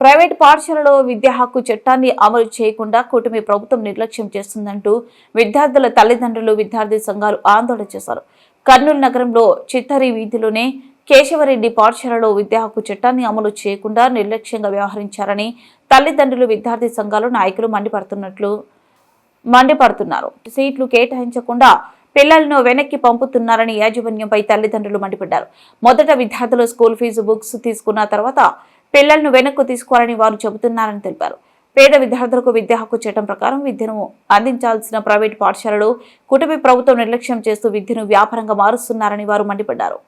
Private పాఠశాలలో విద్యా హక్కు చట్టాన్ని అమలు చేయకుండా కూటమి ప్రభుత్వం నిర్లక్ష్యం చేస్తుందంటూ విద్యార్థుల తల్లిదండ్రులు విద్యార్థి సంఘాలు ఆందోళన చేశారు. కర్నూలు నగరంలో చిత్తరి వీధిలోనే కేశవరెడ్డి పాఠశాలలో విద్యా హక్కు చట్టాన్ని అమలు చేయకుండా నిర్లక్ష్యంగా వ్యవహరించారని తల్లిదండ్రులు విద్యార్థి సంఘాలు నాయకులు మండిపడుతున్నారు. సీట్లు కేటాయించకుండా పిల్లలను వెనక్కి పంపుతున్నారని యాజమాన్యంపై తల్లిదండ్రులు మండిపడ్డారు. మొదట విద్యార్థులు స్కూల్ ఫీజు బుక్స్ తీసుకున్న తర్వాత పిల్లలను వెనక్కు తీసుకోవాలని వారు చెబుతున్నారని తెలిపారు. పేద విద్యార్థులకు విద్యా హక్కు చట్టం ప్రకారం విద్యను అందించాల్సిన ప్రైవేట్ పాఠశాలలు కూటమి ప్రభుత్వం నిర్లక్ష్యం చేస్తూ విద్యను వ్యాపారంగా మారుస్తున్నారని వారు మండిపడ్డారు.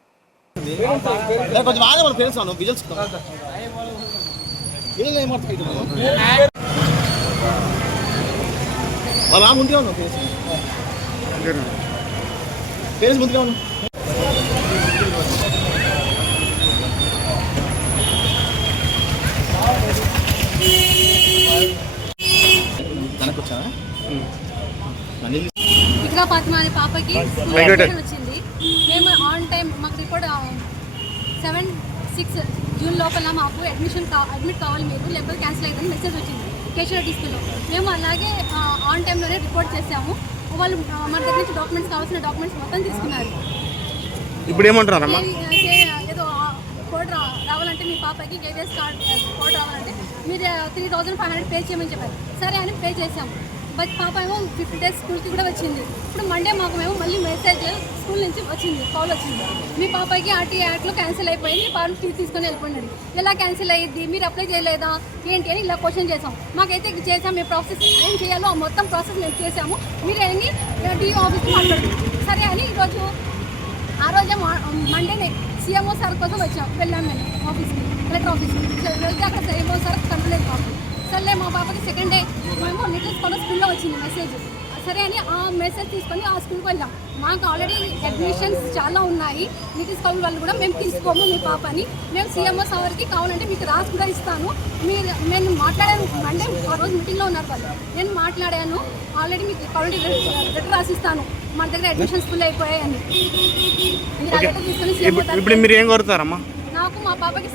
ఇకరా ఫాతిమా అనే పాపకి అడ్మిషన్ వచ్చింది. మేము ఆన్ టైం మాకు రిపోర్ట్ 7-6 జూన్ లోపల మాకు అడ్మిట్ కావాలి మీరు, లేకపోతే క్యాన్సిల్ అయ్యిందని మెసేజ్ వచ్చింది కేశవరెడ్డి స్కూల్లో. మేము అలాగే ఆన్ టైంలోనే రిపోర్ట్ చేసాము. వాళ్ళు మన దగ్గర నుంచి కావాల్సిన డాక్యుమెంట్స్ మొత్తం తీసుకున్నారు. ఇప్పుడు ఏమంటారమ్మా? ఏదో కోడ్ రావాలంటే మీ పాపకి గైడెన్స్ కోడ్ రావాలంటే మీరు 3,500 పే చేయమని చెప్పారు. సరే అని పే చేసాము. బట్ పాప ఏమో 50 days స్కూల్కి కూడా వచ్చింది. ఇప్పుడు మండే మాకు మేము మళ్ళీ మెసేజ్ స్కూల్ నుంచి వచ్చింది, కాల్ వచ్చింది, మీ పాపకి ఆర్టీఏ యాక్ట్లో క్యాన్సిల్ అయిపోయింది, పాప ఫీజు తీసుకొని వెళ్ళిపోయినాడు. ఎలా క్యాన్సిల్ అయ్యింది, మీరు అప్లై చేయలేదా ఏంటి అని ఇలా క్వశ్చన్ చేసాం. మాకైతే చేసాం, మేము ప్రాసెస్ ఏం చేయాలో ఆ మొత్తం ప్రాసెస్ మేము చేసాము, మీరు వెళ్ళి డిఓ ఆఫీస్కి మాట్లాడుతుంది. సరే అని ఈరోజు ఆ రోజే మండేనే సీఎంఓ సార్ కోసం వచ్చాం, వెళ్ళాం మేము ఆఫీస్కి, కలెక్టర్ ఆఫీస్కి వెళ్తే అక్కడ సీఎంఓ సార్ కంప్లైంట్ పాప. సర్లే మా పాపకి సెకండ్ డే మేము లిటిల్ స్కూల్లో స్కూల్లో వచ్చింది మెసేజ్. సరే అని ఆ మెసేజ్ తీసుకొని ఆ స్కూల్కి వెళ్ళాం. మాకు ఆల్రెడీ అడ్మిషన్స్ చాలా ఉన్నాయి, లిటిల్ స్కూల్ వాళ్ళు కూడా మేము తీసుకోము మీ పాపని, మేము సీఎంఓ సార్కి కావాలంటే మీకు రాసి కూడా ఇస్తాను, నేను మాట్లాడాను. మండే ఆ రోజు మీటింగ్లో ఉన్నారు వాళ్ళు, నేను మాట్లాడాను, ఆల్రెడీ మీకు ఆల్రెడీ లెటర్ రాసిస్తాను, మన దగ్గర అడ్మిషన్స్ ఫుల్ అయిపోయాయని. మీరు ఆ లెటర్ తీసుకొని సీఎంఓ నాకు మా పాపకి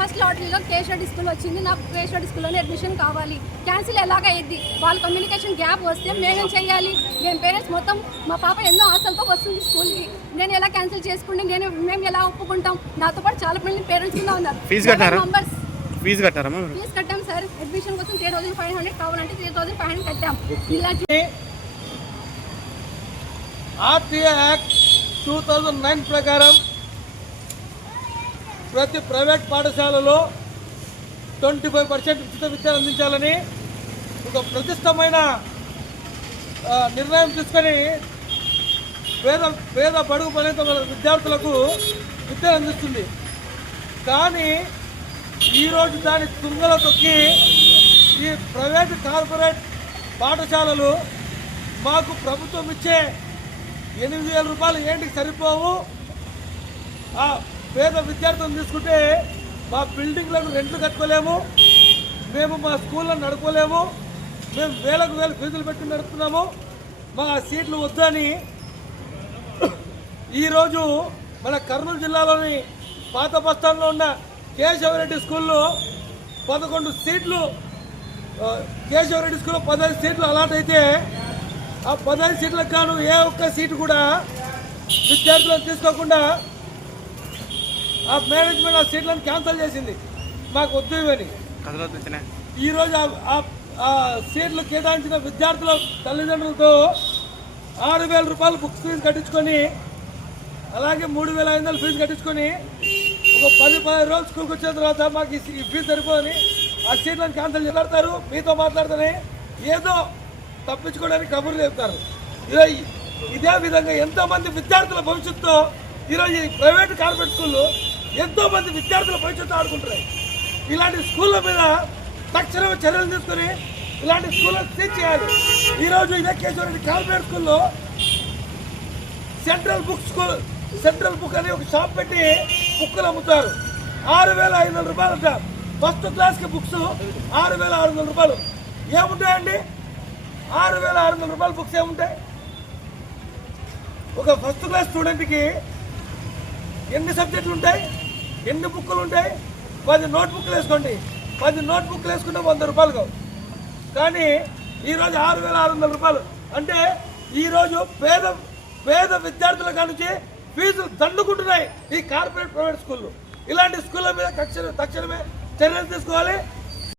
ఫస్ట్ లాటరీలో కేశవరెడ్డి స్కూల్ వచ్చింది, నాకు కేశవరెడ్డి స్కూల్లోనే అడ్మిషన్ కావాలి. క్యాన్సిల్ ఎలాగ అయ్యింది, వాళ్ళ కమ్యూనికేషన్ గ్యాప్ వస్తే మేమేం చేయాలి? మేము పేరెంట్స్ మొత్తం మా పాప ఎన్నో ఆశలతో వస్తుంది స్కూల్కి, నేను ఎలా క్యాన్సిల్ చేసుకుంటే మేము ఎలా ఒప్పుకుంటాం? నాతో పాటు చాలా మంది పేరెంట్స్ కూడా ఉన్నారు. ఫీజు కట్టాం సార్, అడ్మిషన్ కోసం 3,500 కావాలంటే 3,500 కట్టాం. ఇలా ఆర్టీఏ యాక్ట్ 2009 ప్రకారం ప్రతి ప్రైవేట్ పాఠశాలలో 25% ఉచిత విద్యను అందించాలని ఒక ప్రతిష్టమైన నిర్ణయం తీసుకొని పేద బడుగు బలైన విద్యార్థులకు విద్యను అందిస్తుంది. కానీ ఈరోజు దాని తుంగలో తొక్కి ఈ ప్రైవేట్ కార్పొరేట్ పాఠశాలలు మాకు ప్రభుత్వం ఇచ్చే 8,000 రూపాయలు ఏంటికి సరిపోవు, పేద విద్యార్థులను తీసుకుంటే మా బిల్డింగ్లకు రెంట్లు కట్టుకోలేము, మేము మా స్కూళ్ళను నడుపుకోలేము, మేము వేలకు వేలు ఫీజులు పెట్టి నడుపుతున్నాము, మా సీట్లు వద్దని ఈరోజు మన కర్నూలు జిల్లాలోని పాత బస్టాండ్లో ఉన్న కేశవరెడ్డి స్కూల్లో 11 సీట్లు, కేశవరెడ్డి స్కూల్లో 15 సీట్లు అలాట్ అయితే ఆ 15 సీట్లకు గాను ఏ ఒక్క సీటు కూడా విద్యార్థులను తీసుకోకుండా ఆ మేనేజ్మెంట్ ఆ సీట్లను క్యాన్సిల్ చేసింది, మాకు వద్దు ఇవని. ఈరోజు ఆ సీట్లు కేటాయించిన విద్యార్థుల తల్లిదండ్రులతో 6,000 రూపాయలు బుక్స్ ఫీజు కట్టించుకొని, అలాగే 3,500 ఫీజు కట్టించుకొని ఒక 10-15 రోజులు స్కూల్కి వచ్చిన తర్వాత మాకు ఈ ఫీజు సరిపోదని ఆ సీట్లను క్యాన్సిల్ చేస్తారు. మీతో మాట్లాడుతూనే ఏదో తప్పించుకోవడానికి కబుర్లు చెప్తారు. ఇదే విధంగా ఎంతోమంది విద్యార్థుల భవిష్యత్తుతో ఈరోజు ఈ ప్రైవేట్ కార్పొరేట్ స్కూళ్ళు ఎంతోమంది విద్యార్థుల భవిష్యత్తు ఆడుకుంటున్నాయి. ఇలాంటి స్కూళ్ళ మీద తక్షణమే చర్యలు తీసుకొని ఇలాంటి స్కూళ్ళను సీజ్ చేయాలి. ఈరోజు ఇదే కేశవరెడ్డి కార్పొరేట్ స్కూల్లో సెంట్రల్ బుక్ అని ఒక షాప్ పెట్టి బుక్కులు అమ్ముతారు. 6,500 రూపాయలు అంట. ఫస్ట్ క్లాస్కి బుక్స్ 6,600 రూపాయలు. ఏముంటాయండి 6,600 రూపాయల బుక్స్ ఏముంటాయి? ఒక ఫస్ట్ క్లాస్ స్టూడెంట్కి ఎన్ని సబ్జెక్టులు ఉంటాయి, ఎన్ని బుక్కులు ఉంటాయి? 10 నోట్బుక్లు వేసుకోండి, 10 నోట్బుక్లు వేసుకుంటే 100 రూపాయలు కావు. కానీ ఈరోజు 6,600 రూపాయలు. అంటే ఈరోజు పేద విద్యార్థుల కానించి ఫీజులు దండుకుంటున్నాయి ఈ కార్పొరేట్ ప్రైవేట్ స్కూళ్ళు. ఇలాంటి స్కూళ్ళ మీద తక్షణమే చర్యలు తీసుకోవాలి.